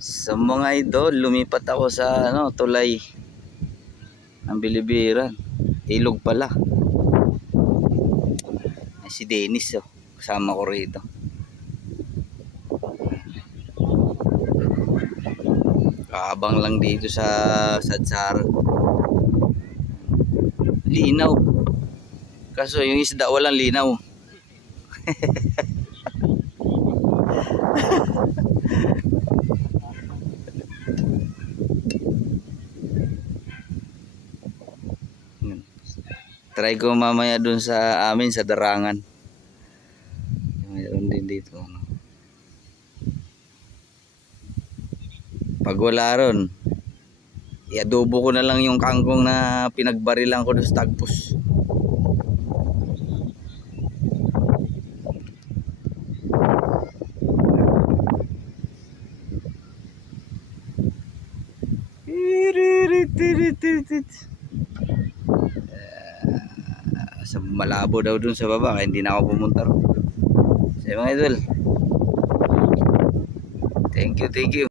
Sa mga idol, lumipat ako sa tulay ng Bilibiran. Ilog pala. Si Dennis, oh, kasama ko rito. Kaabang lang dito sa Sadsara. Linaw. Kaso yung isda walang linaw. Try ko mamaya dun sa amin sa Darangan. Mayroon din dito. Pag wala ron, i-adobo ko na lang yung kangkong na pinagbarilan ko doon sa Tagpos. Sa malabo daw dun sa baba, kaya hindi na ako pumunta ron. So mga idol, thank you.